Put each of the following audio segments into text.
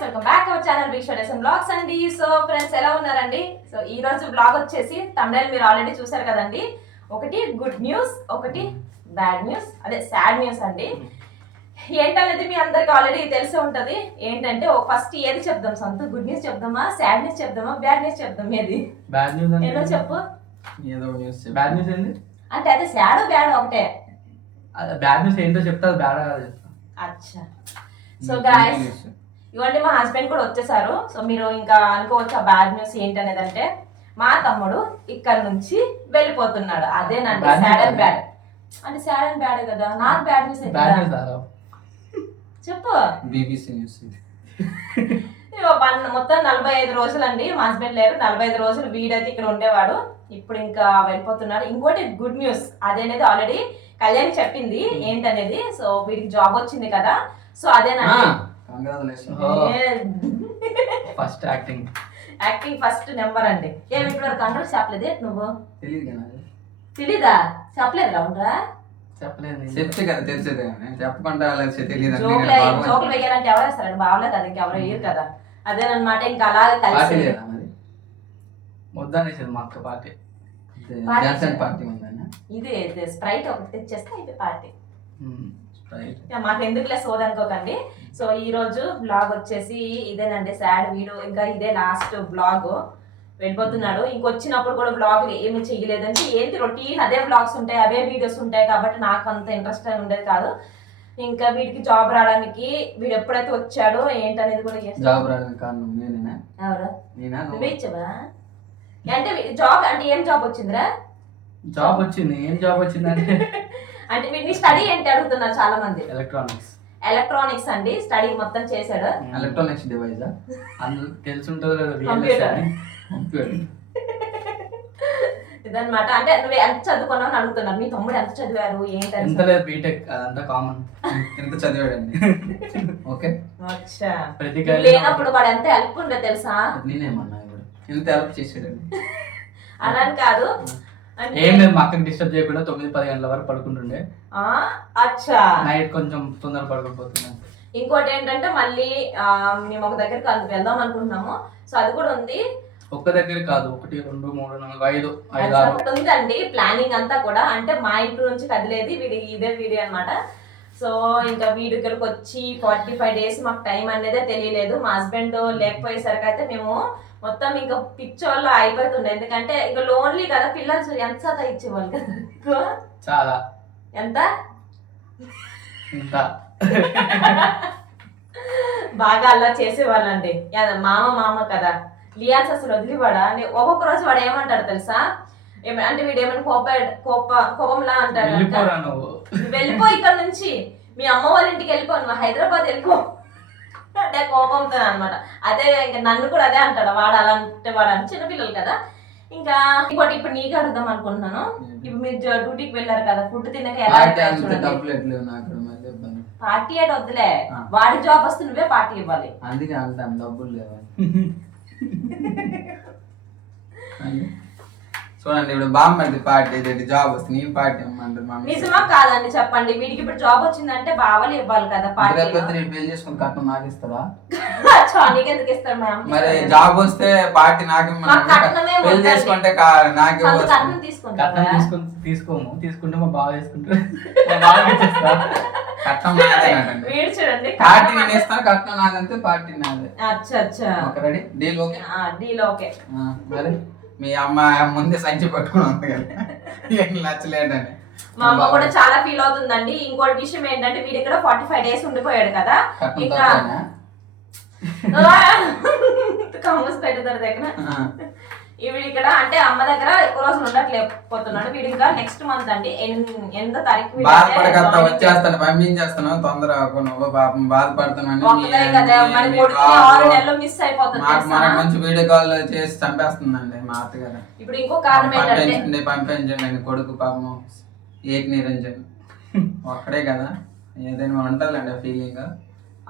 Friends welcome back our channel big షోడేస్ vlogs అండి. So friends ఎలా ఉన్నారండి? సో ఈ రోజు బ్లాగ్ వచ్చేసి తమిళ మీరు ఆల్రెడీ చూసారు కదండి. ఒకటి గుడ్ న్యూస్ ఒకటి బ్యాడ్ న్యూస్ అదే సాడ్ న్యూస్ అండి. ఏంటనేది మీ అందరికి ఆల్రెడీ తెలిసే ఉంటది. ఏంటంటే ఫస్ట్ ఏది చెప్దాం? సొంత గుడ్ న్యూస్ చెప్దామా? సాడ్ న్యూస్ చెప్దామా? బ్యాడ్ న్యూస్ చెప్దాం ఏది? బ్యాడ్ న్యూస్ ఏదో చెప్పు. ఏదో న్యూస్ బ్యాడ్ న్యూస్ ఏంది? అంటే అదే సాడ్ బ్యాడ్ ఒకటే? బ్యాడ్ న్యూస్ ఏంటో చెప్తా బ్యాడ్ కాదు అచ్చా. సో గాయస్ ఇవ్వండి మా హస్బెండ్ కూడా వచ్చేసారు. సో మీరు ఇంకా అనుకోవచ్చు ఆ బ్యాడ్ న్యూస్ ఏంటనేది అంటే మా తమ్ముడు ఇక్కడ నుంచి వెళ్ళిపోతున్నాడు. అదేనండి సాడ్ అండ్. బ్యాడ్ అంటే సాడ్ అండ్ బ్యాడ్ కదా? నాకు బ్యాడ్ న్యూస్ చెప్పు. బీబీసీ న్యూస్ మొత్తం నలభై ఐదు రోజులు అండి మా హస్బెండ్ లేరు. నలభై ఐదు రోజులు వీడైతే ఇక్కడ ఉండేవాడు. ఇప్పుడు ఇంకా వెళ్ళిపోతున్నాడు. ఇంకోటి గుడ్ న్యూస్ అదేనేది ఆల్రెడీ కళ్యాణ్ చెప్పింది ఏంటనేది. సో వీడికి జాబ్ వచ్చింది కదా. సో. ఏ, first acting. Acting first number అండి. ఏమి ఇప్పుడు వరకు కంట్రోల్ చెప్పలేదే నువ్వు. తెలీదా చెప్పలేదు ఉండరా? చెప్పలేదు చెప్తే కదా తెలిసేది. నేను చెప్పకుండా అలా తెలియదు జోకులు వేయాలంటే ఎవరు వేస్తారండి బావలే కదా ఇంకెవరు వేయరు కదా. అదేనమాట ఇంకా అలాగే కలిసి వద్దనేసింది మా అక్క పార్టీ. పార్టీ జాన్సన్ చేయాలి. పార్టీ ఉందన్న? ఇది స్ప్రైట్ ఒకటి తెచ్చేస్తే ఇది పార్టీ. రైట్ ఇక మాకు ఎందుకులే సోది అనుకోకండి. సో ఈ రోజు బ్లాగ్ వచ్చేసి ఇదేనండి సాడ్ వీడియో ఇంకా ఇదే లాస్ట్ బ్లాగ్ వెళ్ళిపోతున్నాడు. ఇంకొచ్చినప్పుడు కూడా బ్లాగ్ ఏమి చెయ్యలేదంటే ఏంటి రొటీన్ అదే బ్లాగ్స్ ఉంటాయి అవే వీడియోస్ ఉంటాయి కాబట్టి నాకు అంత ఇంట్రెస్ట్ ఉండేది కాదు. ఇంకా వీడికి జాబ్ రావడానికి వీడు ఎప్పుడైతే వచ్చాడో ఏంటనేది కూడా. జాబ్ రావడానికి అంటే జాబ్ అంటే ఏం జాబ్ వచ్చిందిరా? జాబ్ వచ్చింది. ఏం జాబ్ వచ్చిందంటే అంటే వీడిని స్టడీ ఏంటి అడుగుతున్నారు చాలా మంది ఎలక్ట్రానిక్స్ ఎలక్ట్రానిక్స్ అండి స్టడీ మొత్తం చేశాడు. ఎలక్ట్రానిక్స్ డివైస్ అందులో తెలిసుంటుందో. కంప్యూటర్ ఇదన్నమాట. అంటే నువ్వు ఎంత చదువుకున్నావు అని అడుగుతున్నారు. మీ తమ్ముడు ఎంత చదివారు? ఎంత లేదు బీటెక్ అదంతా కామన్ ఎంత చదివాడండి? ఓకే? అచ్చా. ప్రతి లేనప్పుడు వాడు ఎంత హెల్ప్ ఉండే తెలుసా? నేనేమన్నా ఇప్పుడు? ఎంత హెల్ప్ చేసాడండి అలా కాదు. అంటే ఏం లేదు మా అక్కకి డిస్టర్బ్ చేయకుండా తొమ్మిది పది గంటల వరకు పడుకుంటుండే. ఆ, అచ్చా. నైట్ కొంచెం తొందర పడుకోపోతున్నాను ఇంకోటి ఏంటంటే మళ్ళీ మేము ఒక దగ్గరికి కల్- వెళ్దాం అనుకుంటున్నాము. సో అది కూడా ఉంది. ఒక్క దగ్గర కాదు ఒకటి రెండు మూడు నాలుగు ఐదు ఐదు ఆరు. ఉందండి ప్లానింగ్ అంతా కూడా. అంటే మా ఇంట్లో నుంచి కదిలేది వీడి ఇదే వీడియో అన్నమాట. సో ఇంకా వీడి ఇక్కడికి వచ్చి ఫార్టీ ఫైవ్ డేస్ మాకు టైం అనేదే తెలియలేదు. మా హస్బెండ్ లేకపోయేసరికి అయితే మేము మొత్తం ఇంకా పిచ్చోళ్ళు అయిపోతుండే ఎందుకంటే ఇంకా లోన్లీ కదా పిల్లలు ఎంత సతా ఇచ్చేవాళ్ళు కదా? చాలా. ఎంత? బాగా అలా చేసేవాళ్ళండి. మామ మామ కదా. లియాన్స్ అసలు వదిలివాడా? ఒక్కొక్క రోజు వాడు ఏమంటాడు తెలుసా? అంటే వీడు ఏమైనా కోప కోప కోపంలా అంటాడు వెళ్ళిపో ఇక్కడ నుంచి. మీ అమ్మ వాళ్ళ ఇంటికి వెళ్ళిపో నువ్వు హైదరాబాద్ వెళ్ళిపో. అంటే కోపంతో అనమాట అదే ఇంకా నన్ను కూడా అదే అంటాడు. వాడు అలా అంటే వాడు అని చిన్నపిల్లలు కదా. ఇంకా ఇంకోటి ఇప్పుడు నీకు అడుగుదాం అనుకుంటున్నాను. ఇప్పుడు మీరు డ్యూటీకి వెళ్ళారు కదా ఫుడ్ తినక ఎలా పార్టీ అంటే వద్దులే. వాడి జాబ్ వస్తే నువ్వే పార్టీ ఇవ్వాలి. అందుకే అంటాను డబ్బులు లేవు. చూడండి ఇప్పుడు బామ్మది పార్టీ ఇది జాబ్ వస్తుంది నేను పార్టీ ఇమ్మంటారు మా మిస్. నిజమా కాదండి చెప్పండి. వీడికి ఇప్పుడు జాబ్ వచ్చిందంటే బావలు ఇవ్వాలి కదా పార్టీ రేపు పొద్దున నేను పెళ్ళి చేసుకుని కట్నం నాకు ఇస్తారా నీకు ఎందుకు ఇస్తారు మా అమ్మకి మరి. జాబ్ వస్తే పార్టీ నాకు పెళ్ళి. చేసుకుంటే నాకు. కట్నం తీసుకుని తీసుకోము. తీసుకుంటే మా బాగా తీసుకుంటారు మా బాగా ఇచ్చేస్తా. కట్నం నాదేనండి వీడు చూడండి పార్టీ నేను ఇస్తాను కట్నం నాదంతే పార్టీ నాదే. అచ్చా అచ్చా. Okay ready? Deal okay? ఆ, డీల్ ఓకే. ఆ, మరి? మీ అమ్మ ముందే సంచి పట్టుకుని ఉంది కదా. ఏం మా అమ్మ కూడా చాలా ఫీల్ అవుతుందండి. ఇంకోటి విషయం ఏంటంటే వీడు ఇక్కడ ఫార్టీ ఫైవ్ డేస్ ఉండిపోయాడు కదా. ఇంకా? కమ్మస్ పెట్టుతారు దగ్గర ఆ, వీడు ఇక్కడ అంటే అమ్మ దగ్గర ఎక్కువ రోజులు ఉండట్లేకపోతున్నాడు. వీడు ఇంకా నెక్స్ట్ మంత్ అండి. ఎన్- ఎనిమిదో తారీఖు joining వచ్చేస్తాను పంపించేస్తాను తొందర నువ్వు పాపం బాధపడుతున్నాను ఆరు నెలలు మిస్ అయిపోతుంది? మనకు మంచి వీడియో కాల్ చేసి చంపేస్తుందండి మా అత్తగారు. ఇప్పుడు ఇంకో కారణం ఏంటంటే పంపించండి కొడుకు పాపం ఏక్ నిరంజన్ ఒక్కడే కదా? ఏదైనా ఉంటుందండి ఫీలింగ్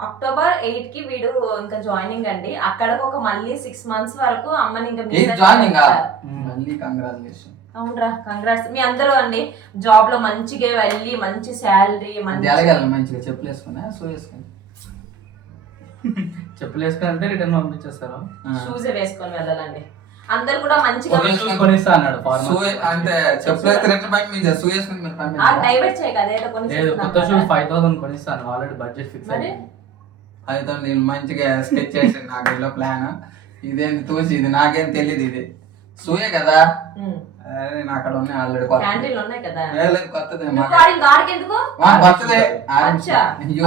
అక్టోబర్ ఎయిట్కి వీడు ఇంకా జాయినింగ్ అండి. అక్కడికి ఒక మళ్ళీ సిక్స్ మంత్స్ వరకు అమ్మని ఇంకా జాయినింగ్. మళ్ళీ కంగ్రాచులేషన్ అవునరా కంగ్రాట్స్ మీ అందరూ అండి జాబ్లో మంచిగా వెళ్ళి మంచి శాలరీ మంచి మంచిగా చెప్పులు వేసుకున్నా షూ వేసుకుని చెప్పులు వేసుకుని వెళ్తే రిటర్న్ పంపించేస్తారు షూస్ వేసుకొని వెళ్ళాలండి. అందరు కూడా మంచిగా కొనిస్తా అన్నాడు అంటే చెప్పులు అయితే రెండు పంపించారు షూ వేసుకుని మీరు ఆ పంపించారు డైవర్ట్ చేయక అదేదో కొన్ని లేదు కొత్త షూస్ ఫైవ్ థౌసండ్ కొనిస్తాను ఆల్రెడీ బడ్జెట్ ఫిక్స్ మరి? అయితే నేను మంచిగా స్కెచ్ చేసింది నాకు ఇలా ప్లాన్ ఇదేంటి తోసి ఇది నాకేం తెలియదు ఇది. షూయే కదా? అరే నా అక్కడ ఉన్నాయి ఆల్రెడీ క్యాంటీన్ ఉన్నాయి కదా? లేదు కొత్తది కొత్తదే.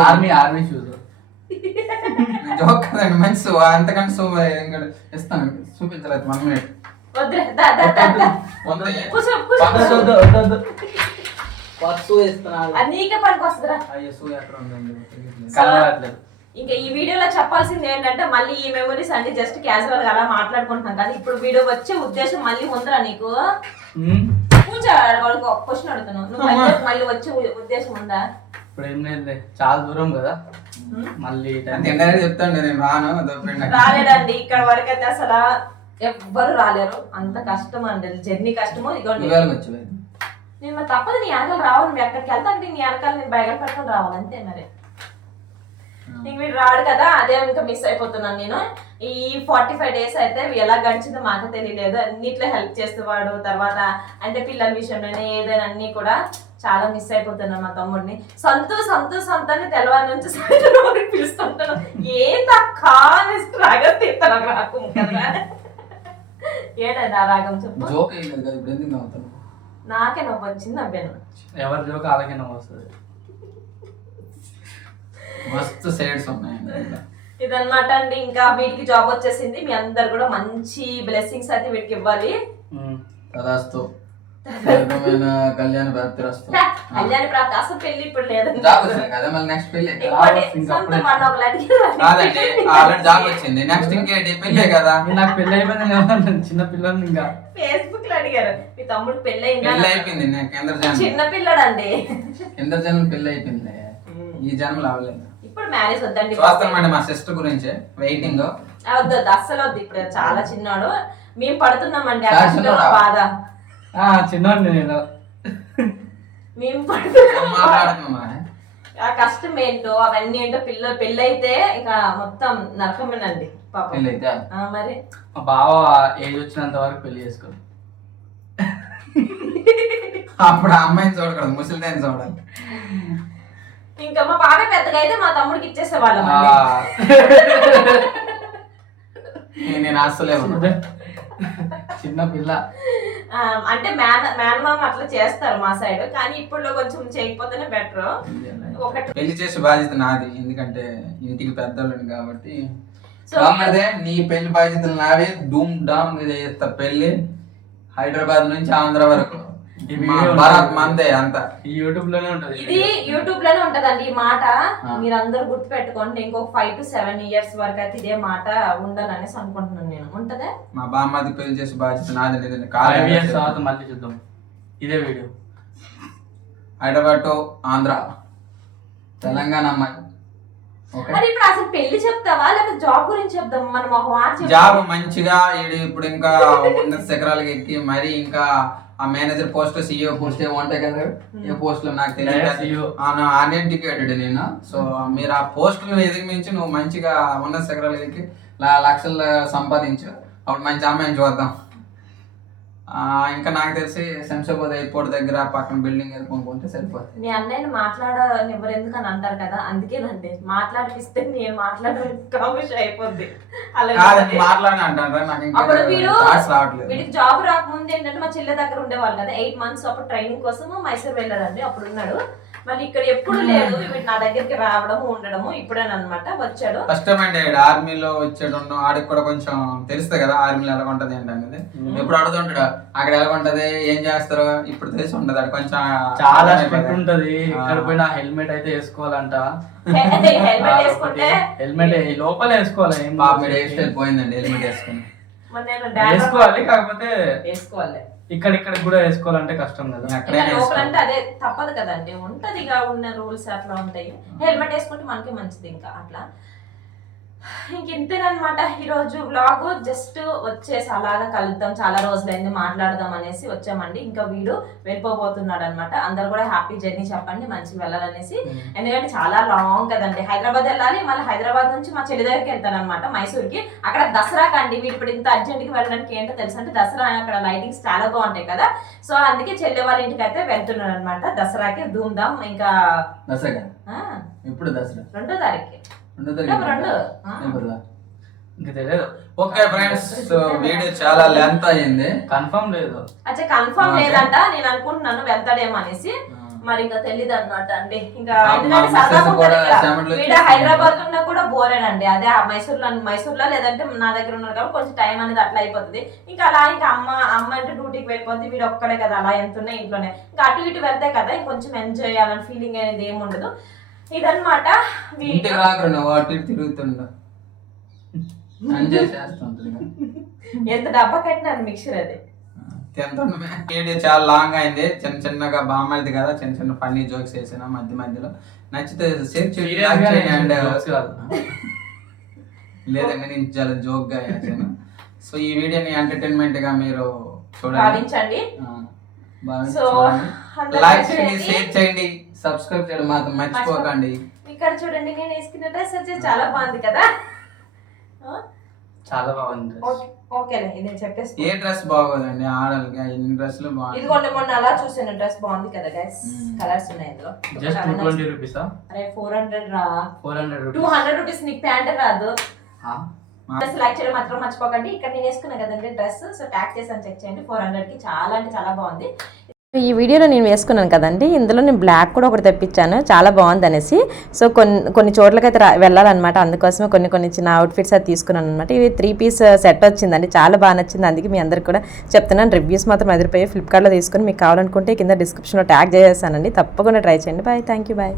Army army shoes. జోక్ కదండి మంచి అంతకంటే ఇంకా ఇస్తాను. చూపించలేదు వన్ మినిట్. షూ ఇస్తున్నాను అయ్యో షూ ఎక్కడ ఉందండి? ఇంకా ఈ వీడియోలో చెప్పాల్సింది ఏంటంటే మళ్ళీ ఈ మెమరీస్ అన్ని జస్ట్ క్యాజువల్గా అలా మాట్లాడుకుంటున్నాం కానీ ఇప్పుడు వీడియో వచ్చే ఉద్దేశం మళ్ళీ ఉందిరా నీకు? వాళ్ళకి ఒక క్వశ్చన్ అడుగుతున్నావు. నువ్వు మళ్ళీ మళ్ళీ వచ్చే ఉద్దేశం ఉందా? ఇప్పుడు ఏం లేదులే చాలా దూరం కదా. మళ్ళీ చెప్తాండి నేను రాను రాలేదండి ఇక్కడ వరకు అయితే అసలు ఎవ్వరు రాలేరు. అంత కష్టం అండి జర్నీ కష్టము వచ్చి నేను తప్పదు నీ వెనకాల రావాలి ఎక్కడికి వెళ్తా అంటే నీ వెనకాల నేను బ్యాగలు పట్టుకొని రావాలి అంతే మరి. ఇంక వీడు రాడు కదా అదే ఇంకా మిస్ అయిపోతున్నాను నేను. ఈ ఫార్టీ ఫైవ్ డేస్ అయితే ఎలా గడిచిందో మాకు తెలియలేదు. అన్నిట్లో హెల్ప్ చేసేవాడు తర్వాత అంటే పిల్లల విషయంలోనే ఏదైనా అన్ని కూడా చాలా మిస్ అయిపోతున్నాను మా తమ్ముడిని. సంతూ సంతూ సంతాన్ని తెల్లవారి నుంచి సాయంత్రం వరకు పిలుస్తుంటాను ఆ కానిస్ట్ రాగం తీస్తాను రాకం కదా ఏంటండి ఆ రాగం చెప్పు. జోక్ అయ్యింది కదా ఇప్పుడు ఎందుకు నవ్వుతాను నాకే నవ్వు వచ్చింది నవ్వాను. ఎవరి జోక అలాగే వస్తుంది? మస్తు సైడ్స్ ఉన్నాయండి ఇంకా. ఇదన్నమాట అండి. ఇంకా వీడికి జాబ్ వచ్చేసింది. మీ అందరు కూడా మంచి బ్లెస్సింగ్స్ అయితే వీడికి ఇవ్వాలి. తదాస్తు కళ్యాణ ప్రాప్తి రస్తు. కళ్యాణ ప్రాప్తి. అసలు పెళ్ళి ఇప్పుడు జాబ్ వచ్చింది కదా మళ్ళీ నెక్స్ట్. కాదండి ఆల్రెడీ జాబ్ వచ్చింది. నెక్స్ట్ ఇంకేంటి? పెళ్ళే కదా. నాకు పెళ్ళి అయిపోయింది కదా. చిన్న పిల్లల్ని ఇంకా. ఫేస్బుక్లో అడిగారు. మీ తమ్ముడు పెళ్ళి అయిందా? అయిపోయింది. నేను కేంద్ర జన్మ చిన్న పిల్లడండి. కేంద్ర జన్మ పెళ్ళి అయిపోయింది. ఈ జన్మలో అవ్వలేదు. ఇప్పుడు మ్యారేజ్ వద్దండి చూస్తామండి మా సిస్టర్ గురించి వెయిటింగ్ వద్దు అస్సలు వద్దు ఇప్పుడు చాలా చిన్నాడు. మేము పడుతున్నామండి ఆ చిన్నోడా? బాధ. ఆ చిన్నవాడిని నేను. మేము పడుతున్నాం. ఆ కష్టం ఏంటో అవన్నీ ఏంటో పిల్లలు పెళ్ళి అయితే ఇంకా మొత్తం నరకమేనండి పాపం. మరి? మా బావ ఏజ్ వచ్చినంత వరకు పెళ్ళి చేసుకో అప్పుడు ఆ అమ్మాయిని చూడకూడదు ముసలిదాన్ని చూడాలి. ఇంకా మా బాబాయ్ పెద్దగా అయితే మా తమ్ముడికి ఇచ్చేసేవాళ్ళం ఆ, నేను ఉన్నా చిన్న పిల్ల. ఆ, అంటే మ్యాన్ మేనమామ అట్లా చేస్తారు మా సైడ్ కానీ ఇప్పుడు కొంచెం చేయకపోతేనే బెటర్ ఒకటి పెళ్ళి చేసే బాధ్యత నాది. ఎందుకంటే ఇంటికి పెద్దోళ్ళని కాబట్టి. సో బామ్మదే నీ పెళ్ళి బాధ్యతలు నావే. ధూమ్గా చేస్తా పెళ్ళి హైదరాబాద్ నుంచి ఆంధ్ర వరకు. భారత్. మందే అంతా. ఈ యూట్యూబ్లోనే ఉంటది ఇది యూట్యూబ్లోనే ఉంటదండి ఈ మాట. ఆ. మీరందరూ గుర్తు పెట్టుకోండి ఇంకొక ఫైవ్ టు సెవెన్ ఇయర్స్ వరకు అయితే ఇదే మాట ఉండాలనేసి అనుకుంటున్నాను నేను. ఉంటదే? మా బామ్మది పెళ్ళి చేసే బాధ్యత నాది లేదండి ఫైవ్ ఇయర్స్ తర్వాత మళ్ళీ చూద్దాం. ఇదే వీడియో. హైదరాబాద్ టు ఆంధ్ర. తెలంగాణ అమ్మాయి. మరి ఇప్పుడు అసలు పెళ్ళి చెప్తావా? లేకపోతే జాబ్ గురించి చెప్దాం మనం ఒక మాట చెప్దాం. జాబ్ మంచిగా ఈడు ఇప్పుడు ఇంకా ఉన్నత శిఖరాలకు ఎక్కి మరి ఇంకా ఆ మేనేజర్ పోస్ట్ సిఇఓ పోస్ట్ ఏమో ఉంటాయి కదా? ఏ పోస్ట్లో నాకు. తెలియదు. అన్ఎడ్యుకేటెడ్ నేను. సో మీరు ఆ పోస్టులను ఎదిగమించి నువ్వు మంచిగా ఉన్నత శిఖరాలకు ఎక్కి లక్షలు సంపాదించు. అప్పుడు మంచి అమ్మాయిని చూద్దాం. ఇంకా నాకు తెలిసి శంషాబాద్ ఎయిర్పోర్ట్ దగ్గర పక్కన బిల్డింగ్ కొనుక్కుంటే సరిపోతుంది. మీ అన్నయ్యని మాట్లాడనివ్వరు ఎందుకు అని అంటారు కదా అందుకేనండి మాట్లాడిపిస్తే నేను మాట్లాడడం అయిపోద్ది. అంటారా నాకు అప్పుడు వీడు రావట్లేదు. వీడికి జాబ్ రాకముందు ఏంటంటే మా చెల్లె దగ్గర ఉండేవాళ్ళు కదా ఎయిట్ మంత్స్ అప్పుడు ట్రైనింగ్ కోసం మైసూర్ వెళ్ళాడండి అప్పుడు ఉన్నాడు. మళ్ళీ ఇక్కడ ఎప్పుడు లేదు. వీడు నా దగ్గరికి రావడము ఉండడము ఇప్పుడేనమాట వచ్చాడు. ఫస్ట్ టైం అండి ఆర్మీలో వచ్చాడు ఆడికి కూడా కొంచెం తెలుస్తుంది కదా ఆర్మీలో ఎలా ఉంటది ఏంటనేది ఎప్పుడు అడుగుతుంటాడు. అక్కడ ఎలా ఉంటది ఏం చేస్తారు? ఇప్పుడు తెలిసి ఉంటది అది కొంచెం చాలా స్ట్రిక్ట్ ఉంటది. ఎక్కడ పోయినా హెల్మెట్ అయితే వేసుకోవాలంట. హెల్మెట్ వేసుకుంటే? హెల్మెట్ లోపల వేసుకోవాలి. ఏం మీద హెయిర్ స్టైల్ పోయిందండి. హెల్మెట్ వేసుకుని. మరి వేసుకోవాలి కాకపోతే వేసుకోవాలి. ఇక్కడ ఇక్కడ కూడా వేసుకోవాలంటే కష్టం కదా. అంటే అదే తప్పదు కదండి. ఉంటది ఉన్న రూల్స్ అట్లా ఉంటాయి. హెల్మెట్ వేసుకుంటే మనకి మంచిది ఇంకా అట్లా. ఇంతేనమాట ఈరోజు వ్లాగ్ జస్ట్ వచ్చేసి అలాగా కలుద్దాం చాలా రోజులైంది మాట్లాడదాం అనేసి వచ్చామండి. ఇంకా వీడు వెళ్ళిపోబోతున్నాడు అనమాట అందరు కూడా హ్యాపీ జర్నీ చెప్పండి మంచిగా వెళ్ళాలనేసి. ఎందుకంటే చాలా లాంగ్ కదండి. హైదరాబాద్ వెళ్ళాలి మళ్ళీ హైదరాబాద్ నుంచి మా చెల్లి దగ్గరికి వెళ్తాను అనమాట మైసూర్కి. అక్కడ దసరాకి అండి వీడు ఇప్పుడు ఇంత అర్జెంట్కి వెళ్ళడానికి ఏంటో తెలుసు అంటే దసరా అక్కడ లైటింగ్స్ చాలా బాగుంటాయి కదా. సో అందుకే చెల్లి వాళ్ళ ఇంటికి అయితే వెళ్తున్నాను అనమాట దసరాకి ధూమ్ధామ్ ఇంకా దసరా? రెండో తారీఖు. రెండో. ఇంకా తెలియదు ఓకే ఫ్రెండ్స్ వీడియో చాలా లెంత్ అయ్యింది. కన్ఫర్మ్ లేదు. అచ్చా కన్ఫర్మ్. లేదంట. నేను అనుకుంటున్నాను వెళ్తాడేమో అనేసి. మరి ఇంకా తెలియదు అనమాట అండి. ఇంకా. హైదరాబాద్ ఉన్నా కూడా బోరేనండి అదే మైసూర్లో మైసూర్లో లేదంటే నా దగ్గర ఉన్నారు కాబట్టి కొంచెం టైం అనేది అట్లా అయిపోతుంది. ఇంకా అలా ఇంకా అమ్మ అమ్మ అంటే డ్యూటీకి వెళ్ళిపోతుంది వీడు ఒక్కడే కదా అలా ఎంత ఉన్నాయి ఇంట్లోనే. ఇంకా అటు ఇటు వెళ్తే కదా ఇంకొంచెం ఎంజాయ్ చేయాలని ఫీలింగ్ అనేది ఏమి ఉండదు. ఇదన్నమాట ఇటు తిరుగుతుండ. చేస్తుంటుంది ఎంత డబ్బా కట్టినారు మిక్సర్ అది? వీడియో చాలా లాంగ్ అయింది. చిన్న చిన్నగా బామ్మది కదా చిన్న చిన్న ఫన్నీ జోక్స్ వేసిన మధ్య మధ్యలో. నచ్చితే షేర్ చేయండి అండ్. లేదండి నేను చాలా జోక్గా వేసాను. సో ఈ వీడియోని ఎంటర్టైన్మెంట్గా మీరు చూడండి. భావించండి. సో లైక్ చేయండి. షేర్ చేయండి. సబ్స్క్రైబ్ చేయడం మాత్రం మర్చిపోకండి. ఇక్కడ చూడండి నేను వేసుకున్న డ్రెస్ వచ్చేసి చాలా బాగుంది కదా? చాలా బాగుంది ఓకే ఓకేలే ఇది చెప్పేసి ఏ డ్రెస్ బాగోదండి? ఆడలకి ఎన్ని డ్రెస్సులు బాగుంది ఇదిగోండి మొన్న అలా చూసాను డ్రెస్ బాగుంది కదా గైస్. కలర్స్ ఉన్నాయి ఇందులో. జస్ట్ టూ ట్వంటీ రూపీసా అరే ఫోర్ హండ్రెడ్ రా. Four hundred two rupees hundred rupees నీకు ప్యాంట్ రాదు. డ్రెస్ లైక్ చేయడం మాత్రం మర్చిపోకండి. ఇక్కడ నేను వేసుకున్నా కదండి డ్రెస్ సో ట్యాక్ చేసాను చెక్ చేయండి. ఫోర్ హండ్రెడ్కి చాలా అంటే చాలా బాగుంది. ఈ వీడియోలో నేను వేసుకున్నాను కదండి. ఇందులో నేను బ్లాక్ కూడా ఒకటి తెప్పించాను. చాలా బాగుంది అనేసి. సో కొన్ని కొన్ని చోట్లకైతే రా వెళ్ళాలన్నమాట. అందుకోసమే కొన్ని కొన్ని చిన్న అవుట్ఫిట్స్ అది తీసుకున్నాను అనమాట ఇవి త్రీ పీస్ సెట్ వచ్చిందండి. చాలా బాగా నచ్చింది. అందుకే మీ అందరికి కూడా చెప్తున్నాను. రివ్యూస్ మాత్రం ఎదిరిపోయి ఫ్లిప్కార్ట్లో తీసుకుని మీకు కావాలనుకుంటే కింద డిస్క్రిప్షన్లో ట్యాగ్ చేసేసానండి. తప్పకుండా ట్రై చేయండి. Bye thank you bye